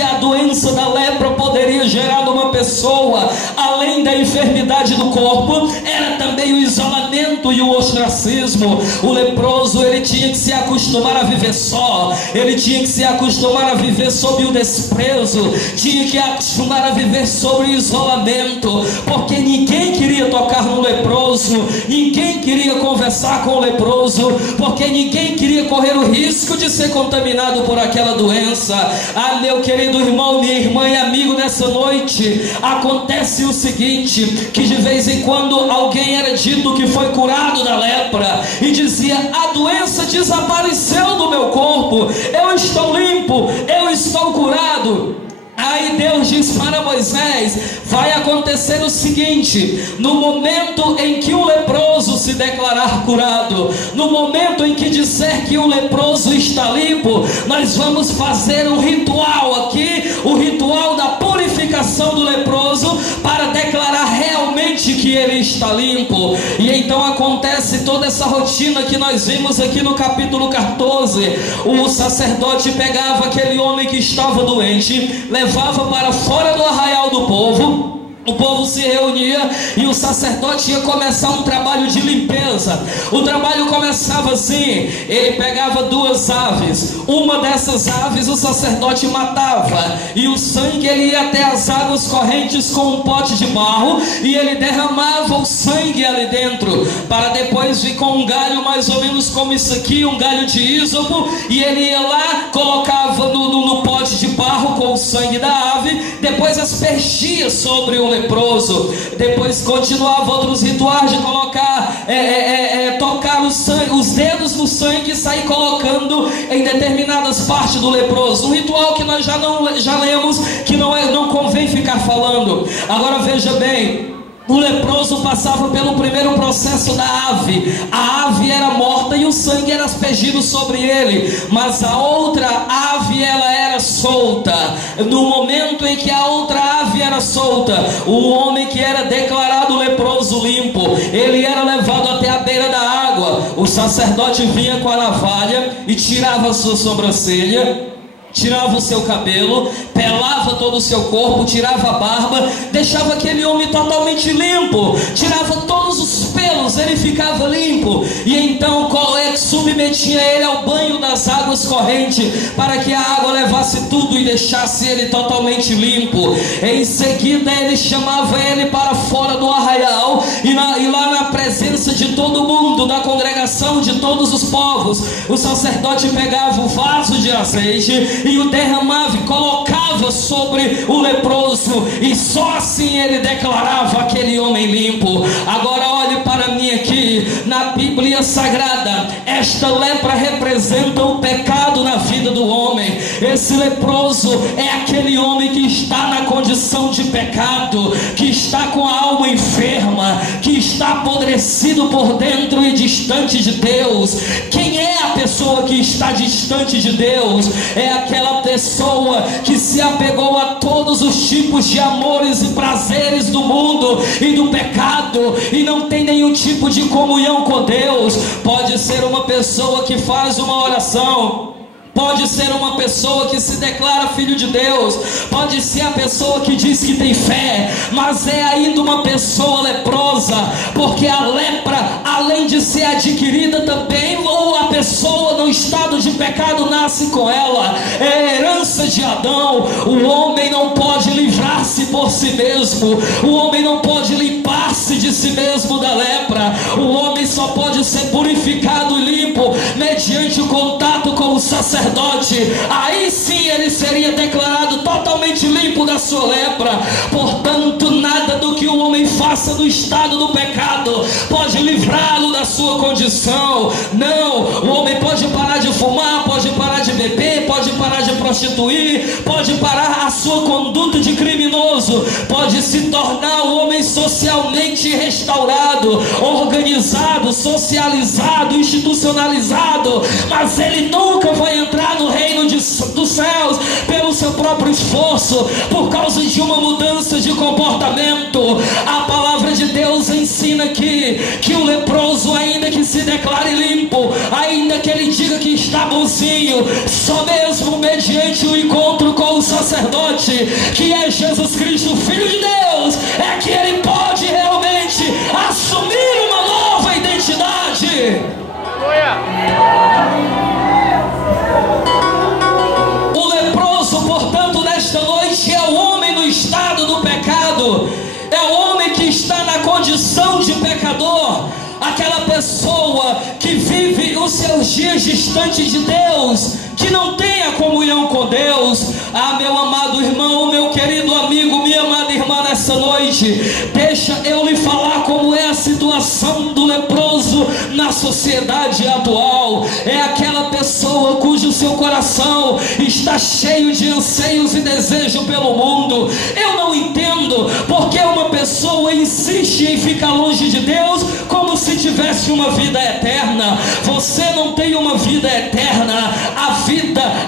que a doença da lepra poderia gerar numa pessoa, além da enfermidade do corpo, era também o isolamento e o ostracismo. O leproso, ele tinha que se acostumar a viver só, ele tinha que se acostumar a viver sob o desprezo, tinha que acostumar a viver sob o isolamento, porque ninguém queria tocar no leproso, ninguém queria conversar com o leproso, porque ninguém queria correr o risco de ser contaminado por aquela doença. Ah, meu querido irmão, minha irmã e amigo, nessa noite acontece o seguinte, que de vez em quando alguém era dito que foi curado da lepra e dizia: a doença desapareceu do meu corpo, eu estou limpo, eu estou curado. Aí Deus diz para Moisés: vai acontecer o seguinte, no momento em que o leproso se declarar curado, no momento em que disser que o leproso está limpo, nós vamos fazer um ritual aqui, o ritual da purificação do leproso, para declarar realmente que ele está limpo. E então acontece toda essa rotina que nós vimos aqui no capítulo 14. O sacerdote pegava aquele homem que estava doente, levava para fora do arraial do povo. O povo se reunia e o sacerdote ia começar um trabalho de limpeza. O trabalho começava assim: ele pegava 2 aves, uma dessas aves o sacerdote matava, e o sangue ele ia até as águas correntes com um pote de barro, e ele derramava o sangue ali dentro, para depois vir com um galho mais ou menos como isso aqui, um galho de ísopo, e ele ia lá, colocava no pote de barro com o sangue da ave, depois aspergia sobre o leproso, depois continuava outros rituais de colocar, tocar os dedos no sangue e sair colocando em determinadas partes do leproso, um ritual que nós já lemos, que não convém ficar falando. Agora veja bem, o leproso passava pelo primeiro processo da ave. A ave era morta e o sangue era aspergido sobre ele, mas a outra ave ela era solta. No momento em que a outra ave era solta, o homem que era declarado leproso limpo, ele era levado até a beira da água. O sacerdote vinha com a navalha e tirava a sua sobrancelha, tirava o seu cabelo, pelava todo o seu corpo, tirava a barba, deixava aquele homem totalmente limpo, tirava todos os pelos, ele ficava limpo. E então submetia ele ao banho das águas correntes, para que a água levasse tudo e deixasse ele totalmente limpo. Em seguida ele chamava ele para fora do arraial, e lá na presença de todo mundo, da congregação de todos os povos, o sacerdote pegava o vaso de azeite e o derramava e colocava sobre o leproso, e só assim ele declarava aquele homem limpo. Agora olhe para mim aqui, na Bíblia Sagrada, esta lepra representa o pecado na vida do homem. Esse leproso é aquele homem que está na condição de pecado, que está com a alma enferma, que está apodrecido por dentro e distante de Deus. Quem é a pessoa que está distante de Deus? É aquela pessoa que se apegou a todos os tipos de amores e prazeres do mundo e do pecado, e não tem nenhum tipo de comunhão com Deus. Pode ser uma pessoa que faz uma oração, pode ser uma pessoa que se declara filho de Deus, pode ser a pessoa que diz que tem fé, mas é ainda uma pessoa leprosa, porque a lepra, além de ser adquirida também, ou a pessoa no estado de pecado nasce com ela, é a herança de Adão. O homem não pode livrar-se por si mesmo, o homem não pode limpar-se de si mesmo da lepra. O homem só pode ser purificado e limpo mediante o contato com o sacerdote. Aí sim ele seria declarado totalmente limpo da sua lepra. Portanto, nada do que o homem faça no estado do pecado pode livrá-lo da sua condição. Não, o homem pode parar de fumar, pode parar de beber, pode parar de prostituir, pode parar a sua conduta de criminoso, pode se tornar um homem socialmente restaurado, organizado, socializado, institucionalizado, mas ele nunca vai entrar no reino dos céus pelo seu próprio esforço, por causa de uma mudança de comportamento. A palavra de Deus ensina que o leproso, ainda que se declare limpo, ainda que ele diga que está bonzinho, só mesmo mediante mediante o encontro com o sacerdote, que é Jesus Cristo, Filho de Deus, é que ele pode realmente assumir uma nova identidade. O leproso, portanto, nesta noite é o homem no estado do pecado, é o homem que está na condição de pecador, aquela pessoa que vive os seus dias distante de Deus, que não tem a comunhão com Deus. Ah, meu amado irmão, meu querido amigo, minha amada irmã, nessa noite, deixa eu lhe falar como é a situação do leproso na sociedade atual. É aquela pessoa cujo seu coração está cheio de anseios e desejo pelo mundo. Eu não entendo porque uma pessoa insiste em ficar longe de Deus como se tivesse uma vida eterna. Você não tem uma vida eterna.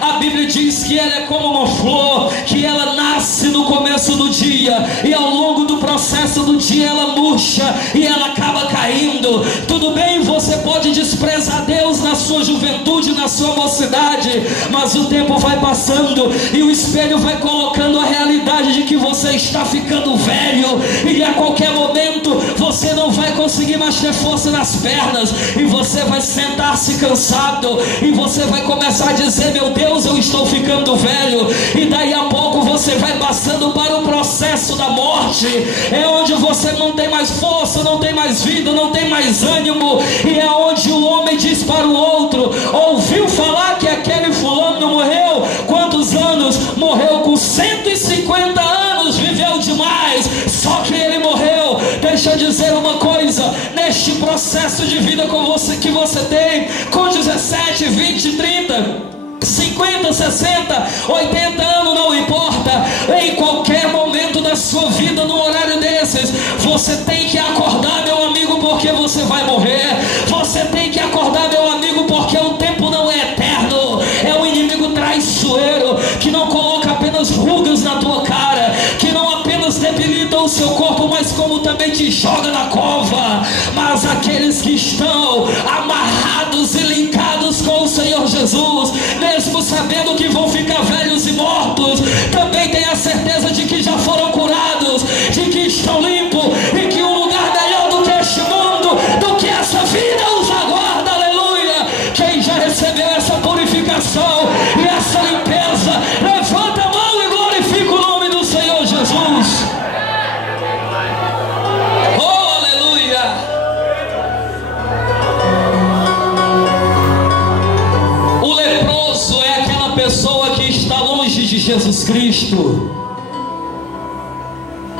A Bíblia diz que ela é como uma flor, que ela nasce no começo do dia e ao longo do processo do dia ela murcha e ela acaba caindo. Tudo bem, você pode desprezar Deus na sua juventude, na sua mocidade, mas o tempo vai passando e o espelho vai colocando a realidade de que você está ficando velho e a qualquer momento você não vai conseguir mais ter força nas pernas e você vai sentar-se cansado e você vai começar a dizer: meu Deus, eu estou ficando velho. E daí a pouco você vai passando para o processo da morte, é onde você não tem mais força, não tem mais vida, não tem mais ânimo, e é onde o homem diz para o outro: ouviu falar que aquele fulano morreu? Quantos anos? Morreu com 150 anos, viveu demais, só que ele morreu. Deixa eu dizer uma coisa, neste processo de vida que você tem, com 17, 20, 30, 50, 60, 80 anos, não importa, em qualquer momento da sua vida, no horário desses, você tem que acordar, meu amigo, porque você vai morrer. Você tem que acordar, meu amigo, porque o tempo não é eterno. É um inimigo traiçoeiro que não coloca apenas rugas na tua cara, que não apenas debilita o seu corpo, mas como também te joga na cova. Mas aqueles que estão amarrados e linkados com o Senhor Jesus, mesmo sabendo que vão ficar velhos e mortos, também tem a certeza de que já foram curados, de que estão limpos e que um lugar melhor do que este mundo, do que essa vida os aguarda. Aleluia! Quem já recebeu essa purificação e essa limpeza, levanta a mão e glorifica o nome do Senhor Jesus. Oh, aleluia! O leproso é aquela pessoa que está longe de Jesus Cristo,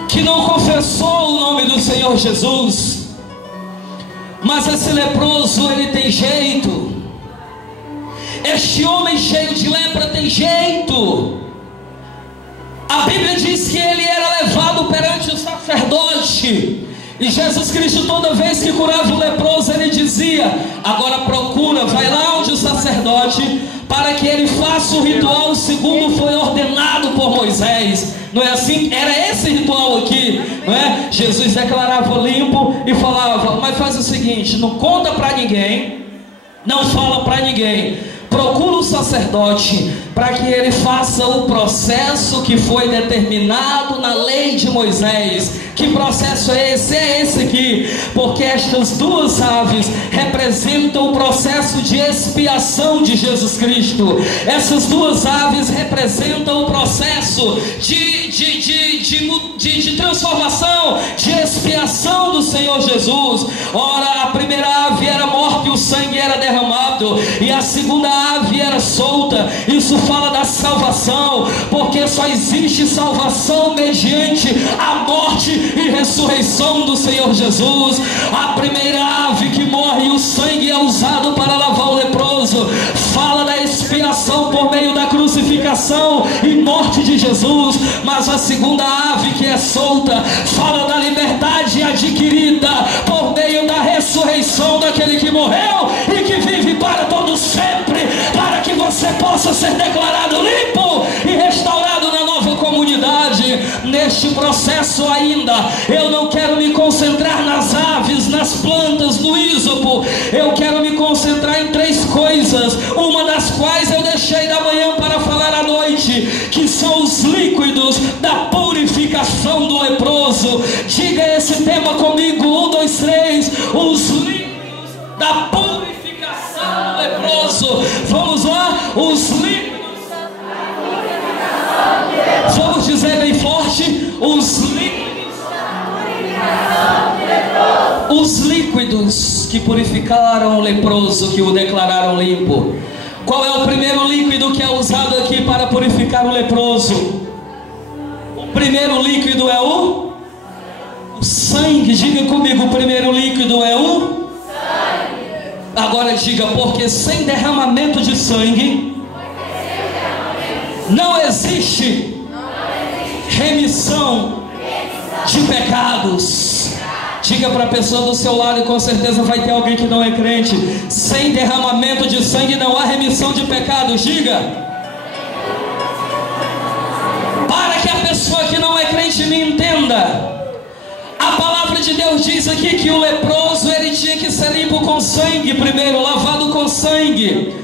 que não confessou o nome do Senhor Jesus. Mas esse leproso, ele tem jeito. Este homem cheio de lepra tem jeito. A Bíblia diz que ele era levado perante o sacerdote, e Jesus Cristo, toda vez que curava o leproso, ele dizia: agora procura, vai lá onde o sacerdote, para que ele faça o ritual segundo foi ordenado por Moisés. Não é assim? Era esse ritual aqui, não é? Jesus declarava limpo e falava: mas faz o seguinte, não conta para ninguém, não fala para ninguém, procura o sacerdote para que ele faça o processo que foi determinado na lei de Moisés. Que processo é esse? É esse aqui, porque estas duas aves representam o processo de expiação de Jesus Cristo. Essas duas aves representam o processo de transformação, de expiação do Senhor Jesus. Ora, a primeira ave era morta e o sangue era derramado, e a segunda ave era solta. Isso fala da salvação, porque só existe salvação mediante a morte e ressurreição do Senhor Jesus. A primeira ave que morre e o sangue é usado para lavar o leproso, fala da expiação por meio da crucificação e morte de Jesus. Mas a segunda ave, que é solta, fala da liberdade adquirida por meio da ressurreição daquele que morreu e que vive para todo sempre, para que você possa ser declarado limpo e restaurado na nova comunidade. neste processo ainda. Eu não quero me concentrar nas aves, nas plantas, no ísopo. Eu quero me concentrar em 3 coisas, uma das quais eu deixei da manhã para falar à noite, que são os líquidos da purificação do leproso. Diga esse tema comigo, 1, 2, 3, os líquidos da purificação do leproso. Vamos lá, os líquidos. Vamos dizer bem forte, os líquidos que purificaram o leproso, que o declararam limpo. Qual é o primeiro líquido que é usado aqui para purificar o leproso? O primeiro líquido é o sangue. Diga comigo, o primeiro líquido é o sangue. Agora diga, porque sem derramamento de sangue não existe remissão de pecados. Diga para a pessoa do seu lado, e com certeza vai ter alguém que não é crente: sem derramamento de sangue não há remissão de pecados. Diga, para que a pessoa que não é crente me entenda. A palavra de Deus diz aqui que o leproso, ele tinha que ser limpo com sangue primeiro, lavado com sangue.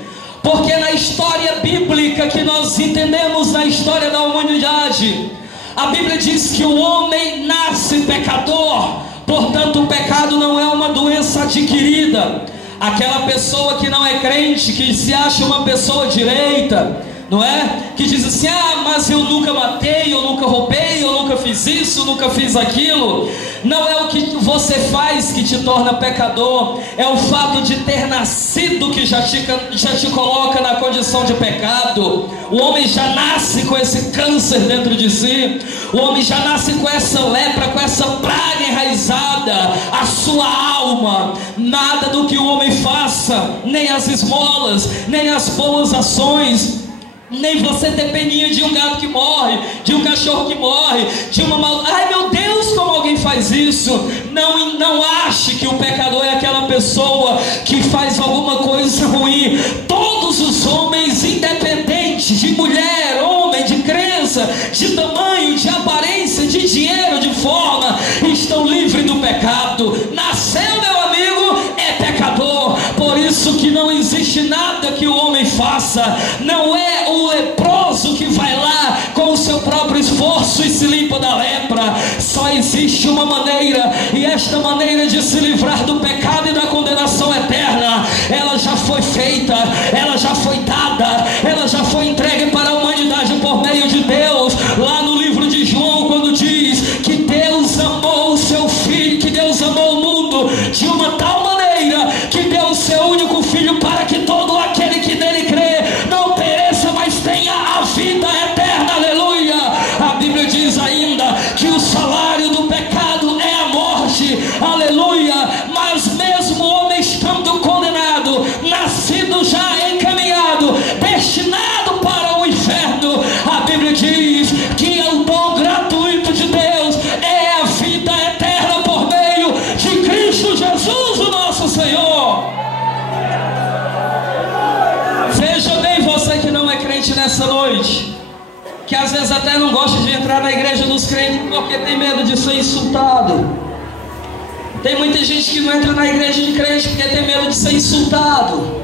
Porque na história bíblica que nós entendemos, na história da humanidade, a Bíblia diz que o homem nasce pecador. Portanto, o pecado não é uma doença adquirida. Aquela pessoa que não é crente, que se acha uma pessoa direita, não é? Que diz assim: ah, mas eu nunca matei, eu nunca roubei, eu nunca fiz isso, eu nunca fiz aquilo. Não é o que você faz que te torna pecador, é o fato de ter nascido que já te coloca na condição de pecado. O homem já nasce com esse câncer dentro de si. O homem já nasce com essa lepra, com essa praga enraizada. A sua alma, nada do que o homem faça, nem as esmolas, nem as boas ações, nem você ter peninha de um gato que morre, de um cachorro que morre, de uma ai meu Deus, como alguém faz isso? Não ache que o pecador é aquela pessoa que faz alguma coisa ruim. Todos os homens, independente de mulher, homem, de crença, de tamanho, de aparência, de dinheiro, de forma, estão livres do pecado. Nasceu, meu amigo, é pecador. Por isso que não existe nada que o homem faça. Não é o leproso que vai lá com o seu próprio esforço e se limpa da lepra. Só existe uma maneira, e esta maneira de se livrar do pecado e da condenação eterna, ela já foi feita, ela já foi dada, ela já foi entregue para a humanidade por meio de Deus. Lá no livro de João, quando diz que Deus amou o seu Filho, que Deus amou o mundo de uma tal maneira que deu o seu único Filho, para que todo aquele que nele crê não pereça, mas tenha a vida eterna. Aleluia. A Bíblia diz ainda que o salário do pecado é a morte. Aleluia. Mas mesmo o homem estando condenado, nascido já encaminhado, destinado para o inferno, a Bíblia diz que é o dom gratuito de Deus, é a vida eterna por meio de Cristo Jesus, o nosso Senhor. Veja bem, você que não é crente nessa noite, que às vezes até não gosta de entrar na igreja dos crentes porque tem medo de ser insultado. Tem muita gente que não entra na igreja de crente porque tem medo de ser insultado.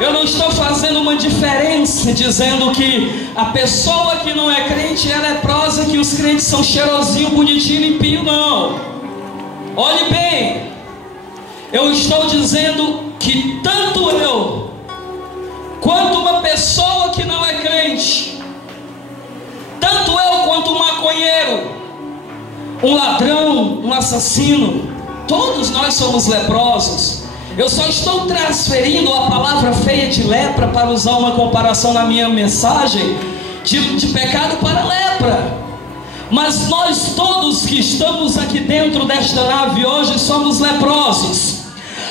Eu não estou fazendo uma diferença dizendo que a pessoa que não é crente é leprosa, que os crentes são cheirosinho, bonitinho, limpinho, não. Olhe bem, eu estou dizendo que tanto eu quanto uma pessoa que não é crente, tanto eu quanto um maconheiro, um ladrão, um assassino, todos nós somos leprosos. Eu só estou transferindo a palavra feia de lepra, para usar uma comparação na minha mensagem, de pecado para lepra. Mas nós todos que estamos aqui dentro desta nave hoje somos leprosos.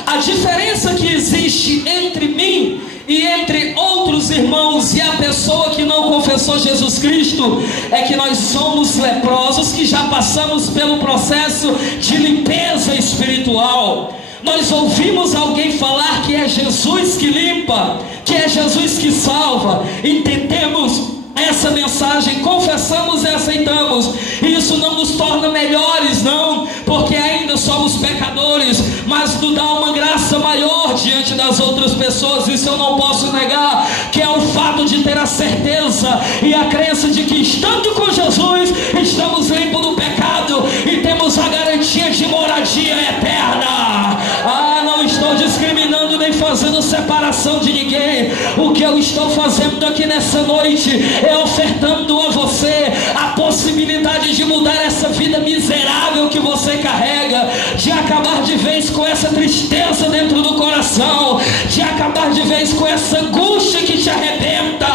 A diferença que existe entre mim e entre outros irmãos e a pessoa que não confessou Jesus Cristo é que nós somos leprosos, que já passamos pelo processo de limpeza espiritual. Nós ouvimos alguém falar que é Jesus que limpa, que é Jesus que salva, entendemos essa mensagem, confessamos e aceitamos. Isso não nos torna melhores, não, porque ainda somos pecadores, mas nos dá uma graça maior diante das outras pessoas. Isso eu não posso negar, que é o fato de ter a certeza e a crença de que, estando com Jesus, estamos limpos do pecado e temos a garantia de moradia eterna. Não estou discriminando nem fazendo separação de ninguém. O que eu estou fazendo aqui nessa noite é ofertando a você a possibilidade de mudar essa vida miserável que você carrega, de acabar de vez com essa tristeza dentro do coração, de acabar de vez com essa angústia que te arrebenta,